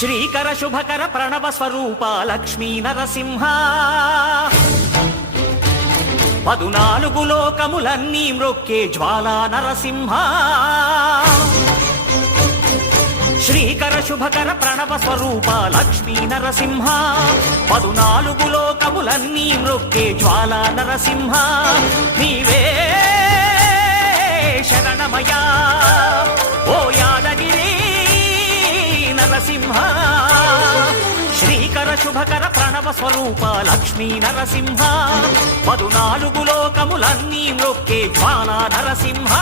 శ్రీకర శుభకర ప్రణవ స్వరూప లక్ష్మీ నరసింహ 14 లోకములన్నీ మ్రొక్కే జ్వాలా నరసింహ శ్రీకర శుభకర ప్రణవ స్వరూప లక్ష్మీ నరసింహ 14 లోకములన్నీ మ్రొక్కే జ్వాలా నరసింహ నీవే శరణమయా ఓ యాదగిరి నరసింహ శ్రీకర శుభకర ప్రణవ స్వరూప లక్ష్మీ నరసింహ 14 లోకములన్నీ మ్రొక్కే జ్వాలా నరసింహ